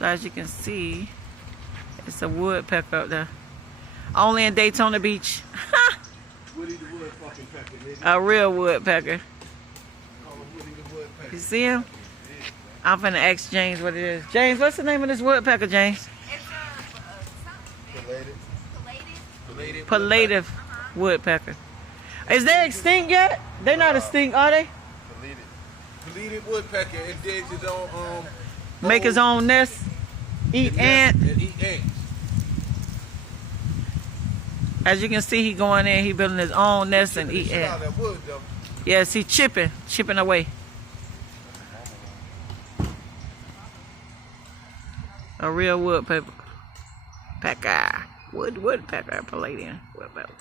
So as you can see, it's a woodpecker up there. Only in Daytona Beach. A real woodpecker. You see him? I'm finna ask James what it is. James, what's the name of this woodpecker, James? It's Pileated woodpecker. Is they extinct yet? They're not extinct, are they? Pileated woodpecker. It digs his own Make his own nest, eat ants. And eat ants. As you can see, he going in, he building his own nest and eat ants. Yes, he chipping away. A real woodpecker. Woodpecker, Pileated woodpecker.